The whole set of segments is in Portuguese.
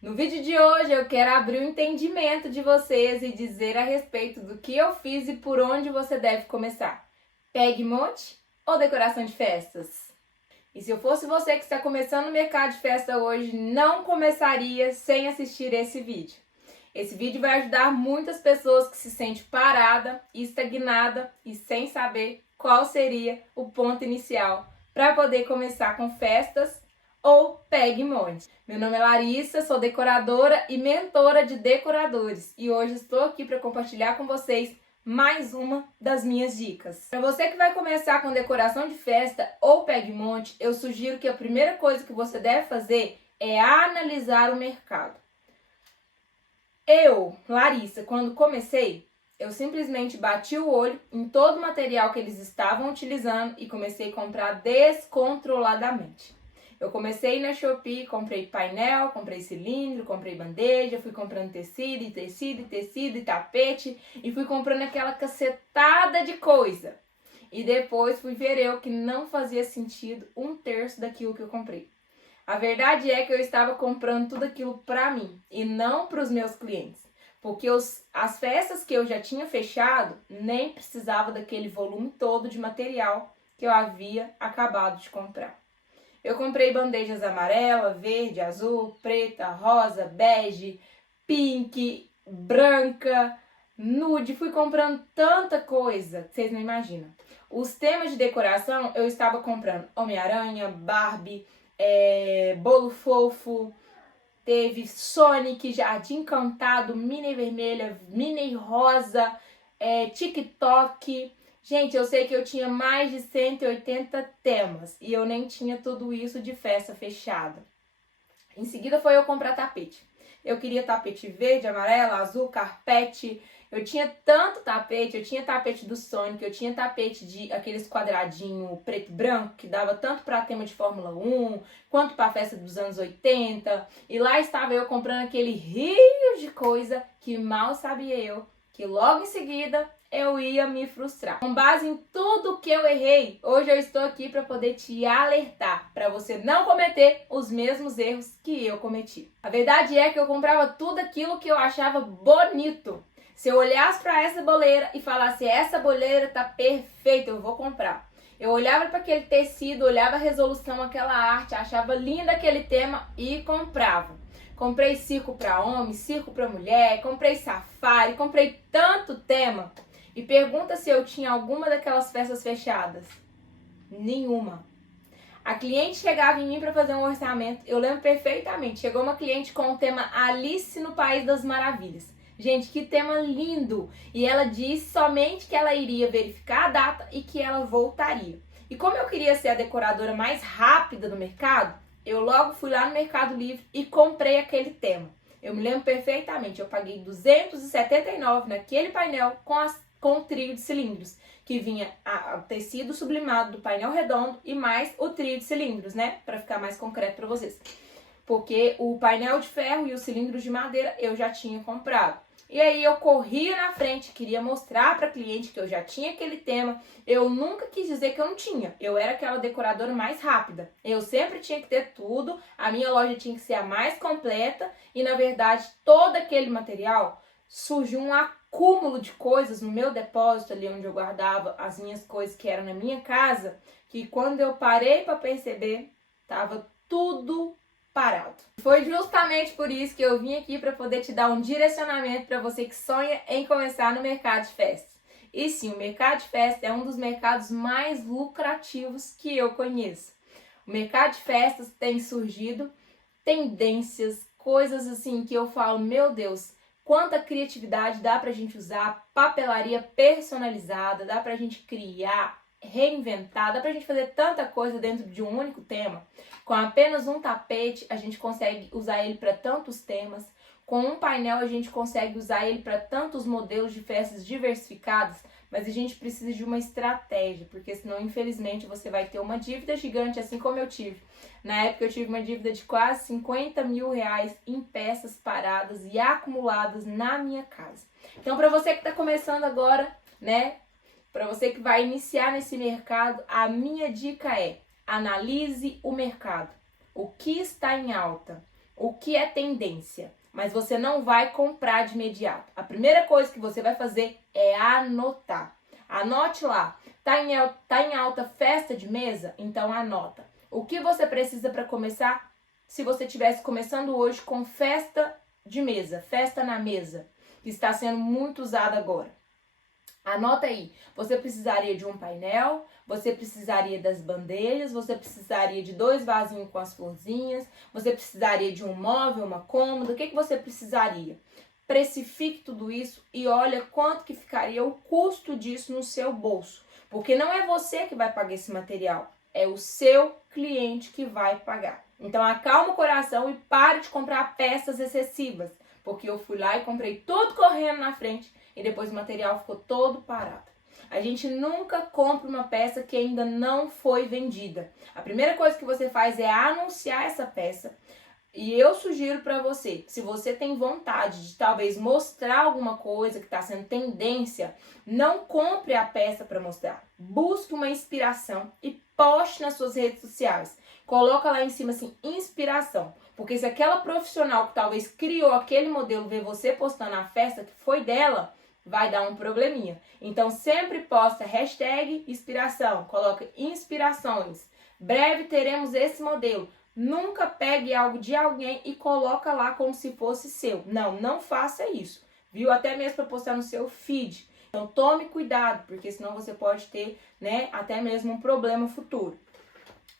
No vídeo de hoje eu quero abrir o entendimento de vocês e dizer a respeito do que eu fiz e por onde você deve começar. Pegue monte ou decoração de festas? E se eu fosse você que está começando no mercado de festa hoje, não começaria sem assistir esse vídeo. Esse vídeo vai ajudar muitas pessoas que se sentem parada, estagnada e sem saber qual seria o ponto inicial para poder começar com festas ou pegue monte. Meu nome é Larissa, sou decoradora e mentora de decoradores e hoje estou aqui para compartilhar com vocês mais uma das minhas dicas. Para você que vai começar com decoração de festa ou pegue monte, eu sugiro que a primeira coisa que você deve fazer é analisar o mercado. Eu, Larissa, quando comecei, eu simplesmente bati o olho em todo o material que eles estavam utilizando e comecei a comprar descontroladamente. Eu comecei na Shopee, comprei painel, comprei cilindro, comprei bandeja, fui comprando tecido e tapete e fui comprando aquela cacetada de coisa. E depois fui ver eu que não fazia sentido 1/3 daquilo que eu comprei. A verdade é que eu estava comprando tudo aquilo para mim e não para os meus clientes. Porque as festas que eu já tinha fechado nem precisava daquele volume todo de material que eu havia acabado de comprar. Eu comprei bandejas amarela, verde, azul, preta, rosa, bege, pink, branca, nude. Fui comprando tanta coisa que vocês não imaginam. Os temas de decoração eu estava comprando Homem-Aranha, Barbie, Bolo Fofo, teve Sonic, Jardim Encantado, Minnie Vermelha, Minnie Rosa, TikTok. Gente, eu sei que eu tinha mais de 180 temas e eu nem tinha tudo isso de festa fechada. Em seguida foi eu comprar tapete. Eu queria tapete verde, amarelo, azul, carpete. Eu tinha tanto tapete, eu tinha tapete do Sonic, eu tinha tapete de aqueles quadradinho preto e branco que dava tanto para tema de Fórmula 1 quanto para a festa dos anos 80. E lá estava eu comprando aquele rio de coisa que mal sabia eu que logo em seguida eu ia me frustrar. Com base em tudo que eu errei, hoje eu estou aqui para poder te alertar, para você não cometer os mesmos erros que eu cometi. A verdade é que eu comprava tudo aquilo que eu achava bonito. Se eu olhasse para essa boleira e falasse, essa boleira tá perfeita, eu vou comprar. Eu olhava para aquele tecido, olhava a resolução, aquela arte, achava lindo aquele tema e comprava. Comprei circo para homem, circo para mulher, comprei safari, comprei tanto tema. E pergunta se eu tinha alguma daquelas festas fechadas. Nenhuma. A cliente chegava em mim para fazer um orçamento, eu lembro perfeitamente. Chegou uma cliente com o tema Alice no País das Maravilhas. Gente, que tema lindo! E ela disse somente que ela iria verificar a data e que ela voltaria. E como eu queria ser a decoradora mais rápida do mercado, eu logo fui lá no Mercado Livre e comprei aquele tema. Eu me lembro perfeitamente, eu paguei R$279 naquele painel com o trio de cilindros, que vinha o tecido sublimado do painel redondo e mais o trio de cilindros, né? Para ficar mais concreto para vocês. Porque o painel de ferro e os cilindros de madeira eu já tinha comprado. E aí eu corria na frente, queria mostrar para a cliente que eu já tinha aquele tema. Eu nunca quis dizer que eu não tinha. Eu era aquela decoradora mais rápida. Eu sempre tinha que ter tudo. A minha loja tinha que ser a mais completa. E na verdade, todo aquele material surgiu um acúmulo de coisas no meu depósito, ali onde eu guardava as minhas coisas que eram na minha casa, que quando eu parei para perceber, tava tudo parado. Foi justamente por isso que eu vim aqui para poder te dar um direcionamento para você que sonha em começar no mercado de festas. E sim, o mercado de festas é um dos mercados mais lucrativos que eu conheço. O mercado de festas tem surgido tendências, coisas assim que eu falo, meu Deus, quanta criatividade dá pra gente usar, papelaria personalizada, dá pra gente criar, reinventar, dá pra gente fazer tanta coisa dentro de um único tema. Com apenas um tapete, a gente consegue usar ele para tantos temas. Com um painel, a gente consegue usar ele para tantos modelos de festas diversificadas, mas a gente precisa de uma estratégia, porque senão, infelizmente, você vai ter uma dívida gigante, assim como eu tive. Na época, eu tive uma dívida de quase R$50 mil em peças paradas e acumuladas na minha casa. Então, para você que está começando agora, né, para você que vai iniciar nesse mercado, a minha dica é: analise o mercado. O que está em alta? o que é tendência, mas você não vai comprar de imediato. A primeira coisa que você vai fazer é anotar. Anote lá. Tá em alta festa de mesa? Então anota. O que você precisa para começar? Se você estivesse começando hoje com festa de mesa, festa na mesa, que está sendo muito usada agora. Anota aí, você precisaria de um painel, você precisaria das bandejas, você precisaria de 2 vasinhos com as florzinhas, você precisaria de um móvel, uma cômoda, o que você precisaria? Precifique tudo isso e olha quanto que ficaria o custo disso no seu bolso. Porque não é você que vai pagar esse material, é o seu cliente que vai pagar. Então acalma o coração e pare de comprar peças excessivas, porque eu fui lá e comprei tudo correndo na frente e depois o material ficou todo parado. A gente nunca compra uma peça que ainda não foi vendida. A primeira coisa que você faz é anunciar essa peça. E eu sugiro para você, se você tem vontade de talvez mostrar alguma coisa que está sendo tendência, não compre a peça para mostrar. Busque uma inspiração e poste nas suas redes sociais. Coloca lá em cima assim, inspiração. Porque se aquela profissional que talvez criou aquele modelo ver você postando a festa que foi dela, vai dar um probleminha. Então sempre posta hashtag inspiração, coloca inspirações. Breve teremos esse modelo. Nunca pegue algo de alguém e coloca lá como se fosse seu. Não faça isso, viu? Até mesmo para postar no seu feed. Então tome cuidado, porque senão você pode ter, né, até mesmo um problema futuro.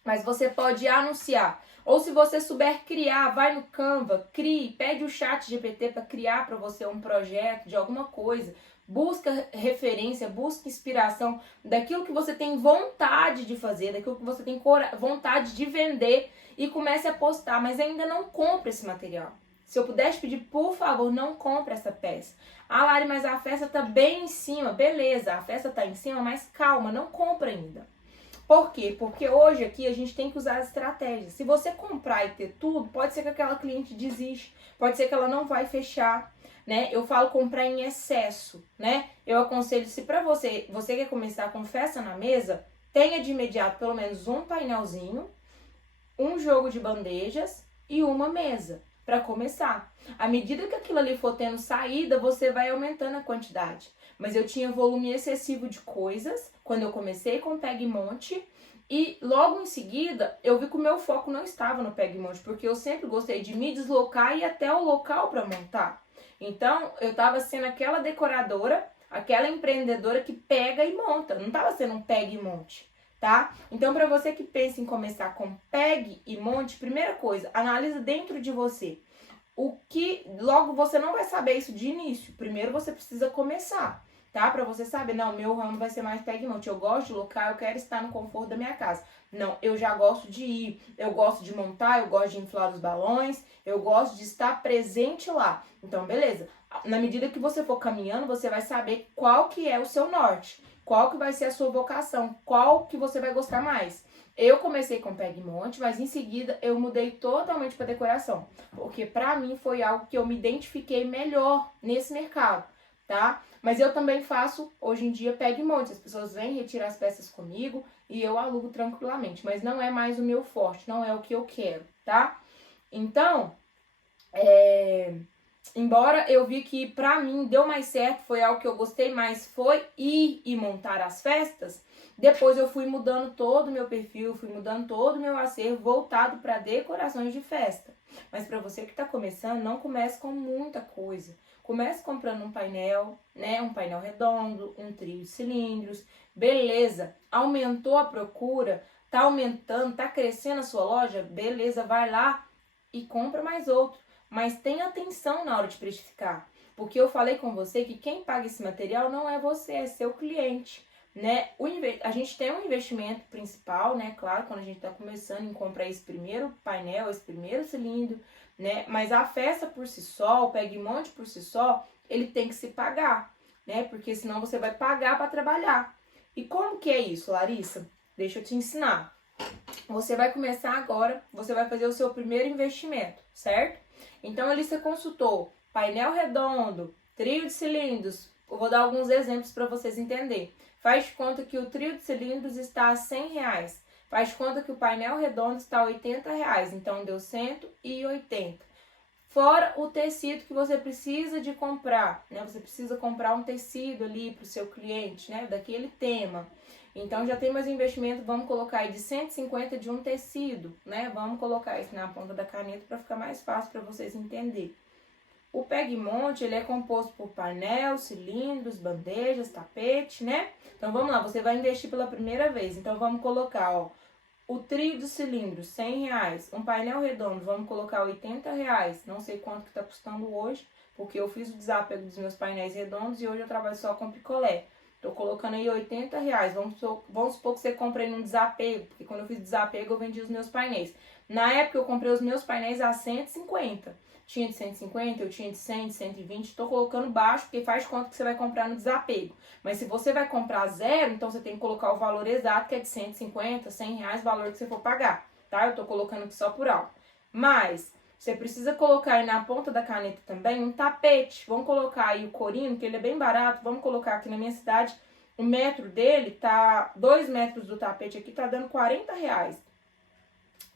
Mas você pode anunciar. Ou se você souber criar, vai no Canva, crie, pede o ChatGPT para criar para você um projeto de alguma coisa. Busca referência, busca inspiração daquilo que você tem vontade de fazer, daquilo que você tem vontade de vender e comece a postar, mas ainda não compre esse material. Se eu pudesse pedir, por favor, não compre essa peça. Ah, Lari, mas a festa tá bem em cima. Beleza, a festa tá em cima, mas calma, não compra ainda. Por quê? Porque hoje aqui a gente tem que usar as estratégias. Se você comprar e ter tudo, pode ser que aquela cliente desiste, pode ser que ela não vai fechar, né? Eu falo comprar em excesso, né? Eu aconselho, se para você quer começar com festa na mesa, tenha de imediato pelo menos um painelzinho, um jogo de bandejas e uma mesa para começar. À medida que aquilo ali for tendo saída, você vai aumentando a quantidade. Mas eu tinha volume excessivo de coisas quando eu comecei com Pega e Monte. E logo em seguida, eu vi que o meu foco não estava no Pega e Monte, porque eu sempre gostei de me deslocar e ir até o local para montar. Então, eu estava sendo aquela decoradora, aquela empreendedora que pega e monta. Não estava sendo um Pega e Monte, tá? Então, para você que pensa em começar com Pegue e Monte, primeira coisa, analisa dentro de você. O que, logo você não vai saber isso de início. Primeiro você precisa começar, tá? Pra você saber, não, meu ramo vai ser mais Pega e Monte. Eu gosto de local, eu quero estar no conforto da minha casa. Não, eu já gosto de ir, eu gosto de montar, eu gosto de inflar os balões, eu gosto de estar presente lá. Então, beleza. Na medida que você for caminhando, você vai saber qual que é o seu norte, qual que vai ser a sua vocação, qual que você vai gostar mais. Eu comecei com Pega e Monte, mas em seguida eu mudei totalmente para decoração, porque para mim foi algo que eu me identifiquei melhor nesse mercado, tá? Mas eu também faço, hoje em dia, Pega e Monte. As pessoas vêm retirar as peças comigo e eu alugo tranquilamente, mas não é mais o meu forte, não é o que eu quero, tá? Então, embora eu vi que pra mim deu mais certo, foi algo que eu gostei mais, foi ir e montar as festas. Depois eu fui mudando todo o meu perfil, fui mudando todo o meu acervo voltado para decorações de festa. Mas para você que está começando, não comece com muita coisa. Comece comprando um painel, né? Um painel redondo, um trio de cilindros. Beleza, aumentou a procura, tá aumentando, tá crescendo a sua loja? Beleza, vai lá e compra mais outro. Mas tenha atenção na hora de precificar. Porque eu falei com você que quem paga esse material não é você, é seu cliente. Né? A gente tem um investimento principal, né? Claro, quando a gente está começando em comprar esse primeiro painel, esse primeiro cilindro, né? Mas a festa por si só, o Pega e Monte por si só, ele tem que se pagar, né? Porque senão você vai pagar para trabalhar. E como que é isso, Larissa? Deixa eu te ensinar. Você vai começar agora, você vai fazer o seu primeiro investimento, certo? Então, ali você consultou painel redondo, trio de cilindros. Eu vou dar alguns exemplos para vocês entenderem. Faz de conta que o trio de cilindros está a R$100. Faz de conta que o painel redondo está a R$80. Então, deu 180. fora o tecido que você precisa de comprar, né? Você precisa comprar um tecido ali para o seu cliente, né? Daquele tema. Então, já tem mais um investimento, vamos colocar aí de 150 de um tecido, né? Vamos colocar isso na ponta da caneta para ficar mais fácil para vocês entenderem. O Pegmont, ele é composto por painel, cilindros, bandejas, tapete, né? Então, vamos lá, você vai investir pela primeira vez. Então, vamos colocar, ó, o trio de cilindros, R$100. Um painel redondo, vamos colocar R$80. Não sei quanto que tá custando hoje, porque eu fiz o desapego dos meus painéis redondos e hoje eu trabalho só com picolé. Tô colocando aí R$80. Vamos supor que você compra aí num desapego, porque quando eu fiz desapego eu vendi os meus painéis. Na época eu comprei os meus painéis a 150. Tinha de 150, eu tinha de 100, de 120. Tô colocando baixo, porque faz conta que você vai comprar no desapego. Mas se você vai comprar zero, então você tem que colocar o valor exato, que é de 150, R$100, o valor que você for pagar, tá? Eu tô colocando aqui só por alto. Mas você precisa colocar aí na ponta da caneta também um tapete. Vamos colocar aí o corino, que ele é bem barato. Vamos colocar aqui na minha cidade. O metro dele tá... 2 metros do tapete aqui tá dando R$40.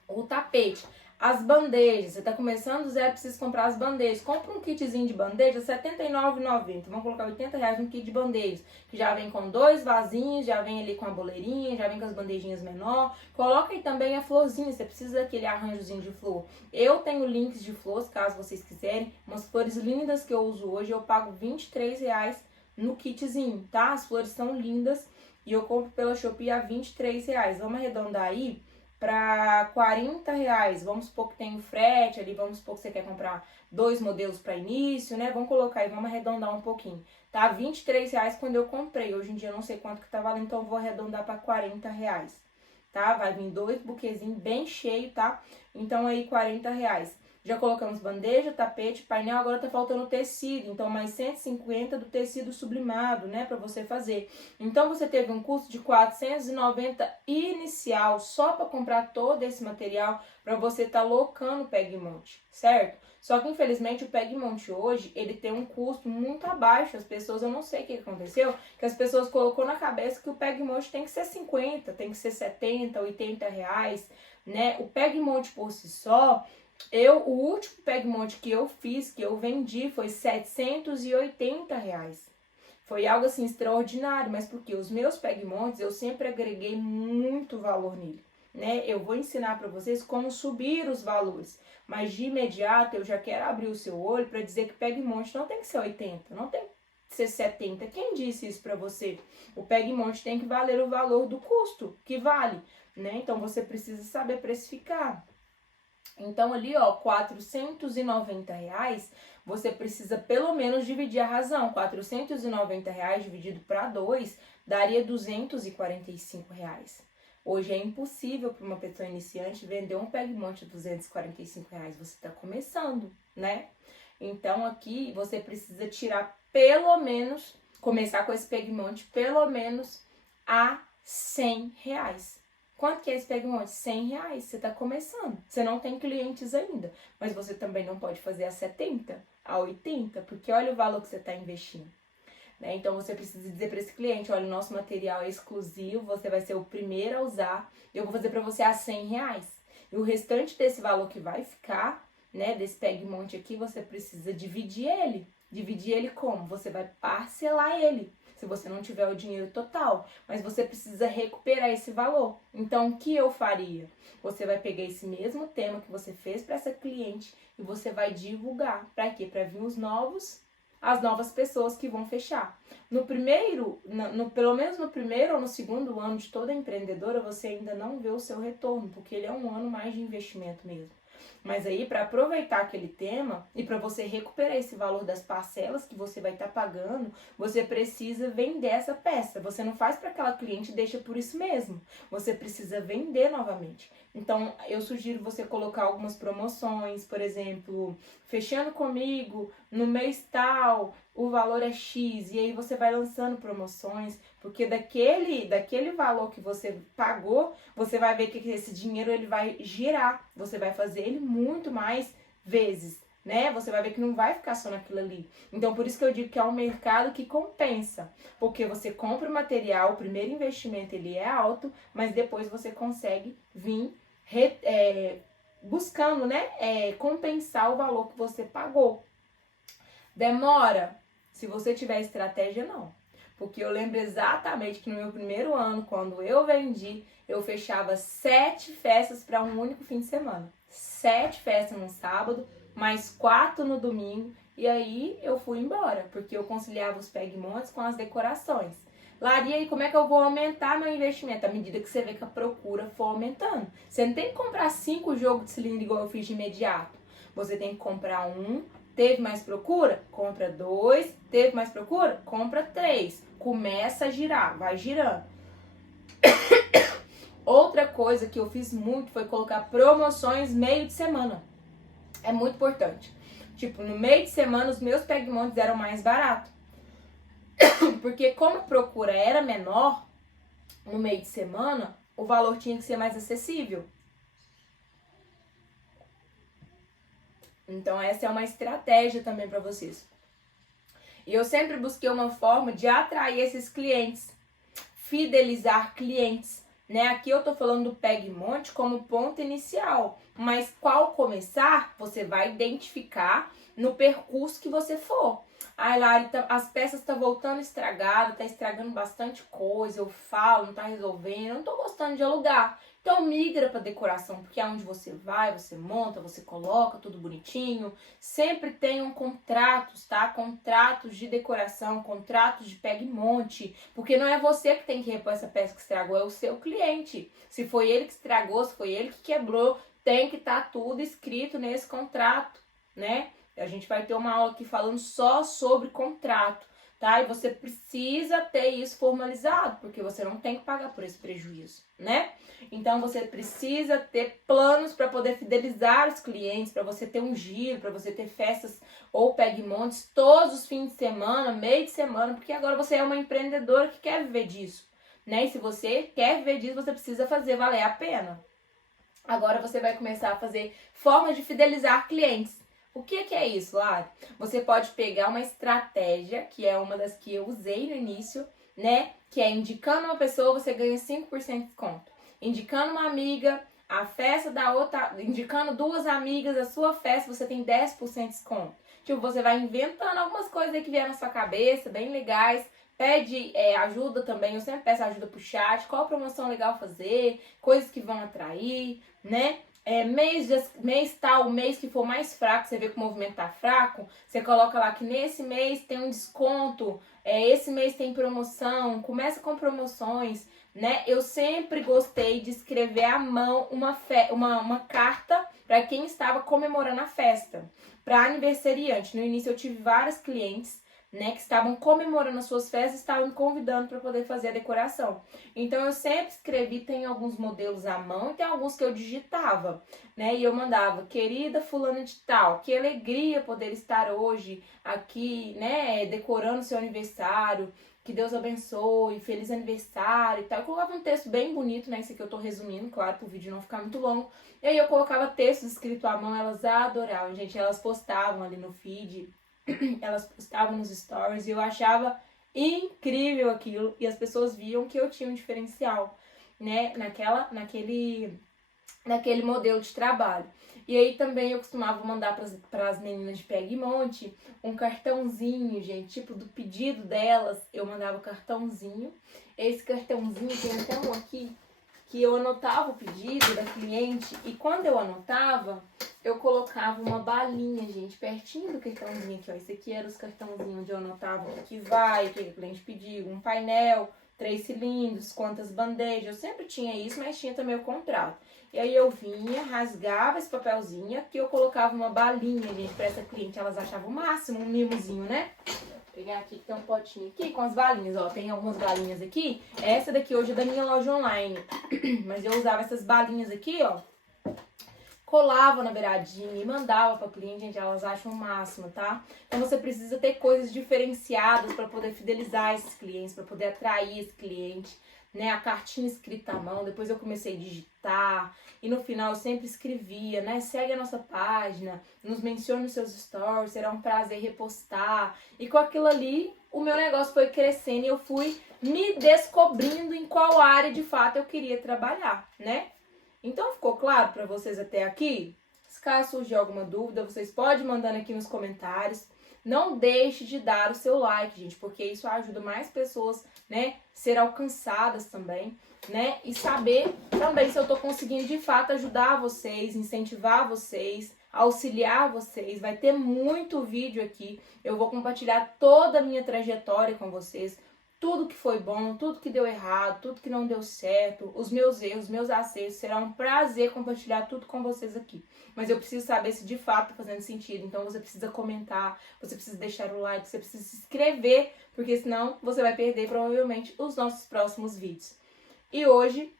O tapete. As bandejas. Você tá começando do zero, precisa comprar as bandejas. Compra um kitzinho de bandeja, R$ 79,90. Vamos colocar R$80 no kit de bandejas. Que já vem com 2 vasinhos, já vem ali com a boleirinha, já vem com as bandejinhas menor. Coloca aí também a florzinha. Você precisa daquele arranjozinho de flor. Eu tenho links de flores, caso vocês quiserem. Umas flores lindas que eu uso hoje. Eu pago R$23 no kitzinho, tá? As flores são lindas. E eu compro pela Shopee a R$23. Vamos arredondar aí para R$40, vamos supor que tem um frete ali, vamos supor que você quer comprar 2 modelos para início, né? Vamos colocar aí, vamos arredondar um pouquinho. Tá R$23 quando eu comprei, hoje em dia eu não sei quanto que tá valendo, então eu vou arredondar para R$40, tá? Vai vir 2 buquezinhos bem cheio, tá? Então aí R$40. Já colocamos bandeja, tapete, painel, agora tá faltando tecido, então mais 150 do tecido sublimado, né, para você fazer. Então você teve um custo de R$490 inicial só para comprar todo esse material para você tá locando o Pegmont, certo? Só que infelizmente o Pegmont hoje, ele tem um custo muito abaixo. As pessoas, eu não sei o que aconteceu, que as pessoas colocou na cabeça que o Pegmont tem que ser 50, tem que ser 70, R$80, né? O Pegmont por si só, o último Pegmont que eu fiz, que eu vendi, foi R$780. Foi algo assim extraordinário, mas porque os meus Pegmonts eu sempre agreguei muito valor nele, né? Eu vou ensinar para vocês como subir os valores, mas de imediato eu já quero abrir o seu olho para dizer que Pegmont não tem que ser 80, não tem que ser 70. Quem disse isso para você? O Pegmont tem que valer o valor do custo que vale, né? Então você precisa saber precificar. Então ali, ó, R$490, você precisa pelo menos dividir a razão. R$490 dividido para 2 daria R$245. Hoje é impossível para uma pessoa iniciante vender um Pegmont de R$245. Você está começando, né? Então aqui você precisa tirar pelo menos, começar com esse Pegmont pelo menos a R$100. Quanto que é esse Pegmont? R$100. Você está começando. Você não tem clientes ainda. Mas você também não pode fazer a 70, a 80, porque olha o valor que você está investindo. Né? Então você precisa dizer para esse cliente, olha, o nosso material é exclusivo, você vai ser o primeiro a usar. Eu vou fazer para você a R$100. E o restante desse valor que vai ficar, né, desse Pegmont aqui, você precisa dividir ele. Dividir ele como? Você vai parcelar ele, se você não tiver o dinheiro total, mas você precisa recuperar esse valor. Então, o que eu faria? Você vai pegar esse mesmo tema que você fez para essa cliente e você vai divulgar. Para quê? Para vir as novas pessoas que vão fechar. No primeiro, pelo menos no primeiro ou no segundo ano de toda empreendedora, você ainda não vê o seu retorno, porque ele é um ano mais de investimento mesmo. Mas aí, para aproveitar aquele tema e para você recuperar esse valor das parcelas que você vai estar pagando, você precisa vender essa peça. Você não faz para aquela cliente e deixa por isso mesmo. Você precisa vender novamente. Então, eu sugiro você colocar algumas promoções, por exemplo, fechando comigo no mês tal, o valor é X, e aí você vai lançando promoções, porque daquele valor que você pagou, você vai ver que esse dinheiro ele vai girar, você vai fazer ele muito mais vezes, né? Você vai ver que não vai ficar só naquilo ali. Então, por isso que eu digo que é um mercado que compensa, porque você compra o material, o primeiro investimento ele é alto, mas depois você consegue vir buscando, né, compensar o valor que você pagou. Demora? Se você tiver estratégia, não. Porque eu lembro exatamente que no meu primeiro ano, quando eu vendi, eu fechava 7 festas para um único fim de semana. 7 festas no sábado, mais 4 no domingo. E aí eu fui embora, porque eu conciliava os pegmontes com as decorações. Laria, e como é que eu vou aumentar meu investimento? À medida que você vê que a procura for aumentando. Você não tem que comprar 5 jogos de cilindro igual eu fiz de imediato. Você tem que comprar um. Teve mais procura? Compra 2. Teve mais procura? Compra 3. Começa a girar, vai girando. Outra coisa que eu fiz muito foi colocar promoções meio de semana. É muito importante. Tipo, no meio de semana os meus pegmontes eram mais baratos. Porque como a procura era menor, no meio de semana, o valor tinha que ser mais acessível. Então essa é uma estratégia também para vocês. E eu sempre busquei uma forma de atrair esses clientes, fidelizar clientes, né? Aqui eu tô falando do Pegmonte como ponto inicial, mas qual começar, você vai identificar no percurso que você for. Ai, Lari, as peças estão voltando estragadas, tá estragando bastante coisa, eu falo, não tá resolvendo, eu não tô gostando de alugar. Então migra para decoração, porque é onde você vai, você monta, você coloca tudo bonitinho. Sempre tenham contratos, tá? Contratos de decoração, contratos de pegmonte, porque não é você que tem que repor essa peça que estragou, é o seu cliente. Se foi ele que estragou, se foi ele que quebrou, tem que estar tudo escrito nesse contrato, né? A gente vai ter uma aula aqui falando só sobre contrato, tá? E você precisa ter isso formalizado, porque você não tem que pagar por esse prejuízo, né? Então você precisa ter planos para poder fidelizar os clientes, para você ter um giro, para você ter festas ou pegmontes todos os fins de semana, meio de semana, porque agora você é uma empreendedora que quer viver disso, né? E se você quer viver disso, você precisa fazer valer a pena. Agora você vai começar a fazer formas de fidelizar clientes. O que é isso, Lara? Você pode pegar uma estratégia, que é uma das que eu usei no início, né? Que é indicando uma pessoa, você ganha 5% de desconto. Indicando uma amiga, a festa da outra, indicando 2 amigas, a sua festa, você tem 10% de desconto. Tipo, você vai inventando algumas coisas aí que vieram na sua cabeça, bem legais. Pede ajuda também, eu sempre peço ajuda pro chat, qual promoção legal fazer, coisas que vão atrair, né? Mês tal, o mês que for mais fraco, você vê que o movimento tá fraco, você coloca lá que nesse mês tem um desconto, esse mês tem promoção, começa com promoções, né? Eu sempre gostei de escrever à mão uma carta para quem estava comemorando a festa, para aniversariante. No início eu tive vários clientes, né, que estavam comemorando as suas festas e estavam me convidando para poder fazer a decoração. Então eu sempre escrevi, tem alguns modelos à mão e tem alguns que eu digitava, né? E eu mandava, querida fulana de tal, que alegria poder estar hoje aqui, né, decorando seu aniversário, que Deus abençoe, feliz aniversário e tal. Eu colocava um texto bem bonito, né? Isso aqui eu tô resumindo, claro, pro vídeo não ficar muito longo. E aí eu colocava textos escritos à mão, elas adoravam, gente. Elas postavam ali no feed, elas postavam nos stories e eu achava incrível aquilo. E as pessoas viam que eu tinha um diferencial, né? Naquele modelo de trabalho. E aí também eu costumava mandar para as meninas de Pegmonte um cartãozinho, gente, tipo do pedido delas, eu mandava cartãozinho. Esse cartãozinho tem até um aqui que eu anotava o pedido da cliente e quando eu anotava, eu colocava uma balinha, gente, pertinho do cartãozinho aqui, ó. Esse aqui era os cartãozinhos onde eu anotava o que vai, o que o cliente pediu, um painel, 3 cilindros, quantas bandejas. Eu sempre tinha isso, mas tinha também o contrato. E aí eu vinha, rasgava esse papelzinho, aqui eu colocava uma balinha, gente, pra essa cliente. Elas achavam o máximo, um mimozinho, né? Vou pegar aqui, que tem um potinho aqui com as balinhas, ó. Tem algumas balinhas aqui. Essa daqui hoje é da minha loja online. Mas eu usava essas balinhas aqui, ó. Colava na beiradinha e mandava pra cliente, gente, elas acham o máximo, tá? Então você precisa ter coisas diferenciadas para poder fidelizar esses clientes, para poder atrair esse cliente, né? A cartinha escrita à mão, depois eu comecei a digitar e no final eu sempre escrevia, né? Segue a nossa página, nos mencione nos seus stories, será um prazer repostar. E com aquilo ali, o meu negócio foi crescendo e eu fui me descobrindo em qual área de fato eu queria trabalhar, né? Então ficou claro para vocês até aqui? caso surgir alguma dúvida, vocês podem mandando aqui nos comentários. Não deixe de dar o seu like, gente, porque isso ajuda mais pessoas, né, ser alcançadas também, né, e saber também se eu tô conseguindo de fato ajudar vocês, incentivar vocês, auxiliar vocês. Vai ter muito vídeo aqui, eu vou compartilhar toda a minha trajetória com vocês, tudo que foi bom, tudo que deu errado, tudo que não deu certo, os meus erros, meus acertos. Será um prazer compartilhar tudo com vocês aqui. Mas eu preciso saber se de fato está fazendo sentido. Então você precisa comentar, você precisa deixar o like, você precisa se inscrever, porque senão você vai perder provavelmente os nossos próximos vídeos. E hoje,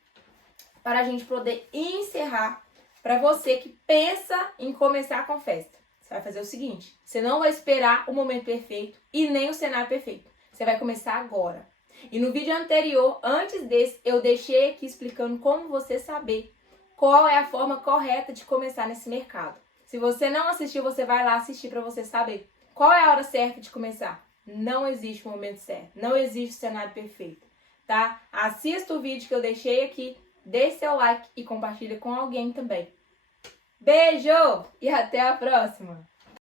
para a gente poder encerrar, para você que pensa em começar com festa, você vai fazer o seguinte: você não vai esperar o momento perfeito e nem o cenário perfeito. Você vai começar agora. E no vídeo anterior, antes desse, eu deixei aqui explicando como você saber qual é a forma correta de começar nesse mercado. Se você não assistiu, você vai lá assistir para você saber qual é a hora certa de começar. Não existe o momento certo, não existe o cenário perfeito, tá? Assista o vídeo que eu deixei aqui, deixe seu like e compartilha com alguém também. Beijo e até a próxima!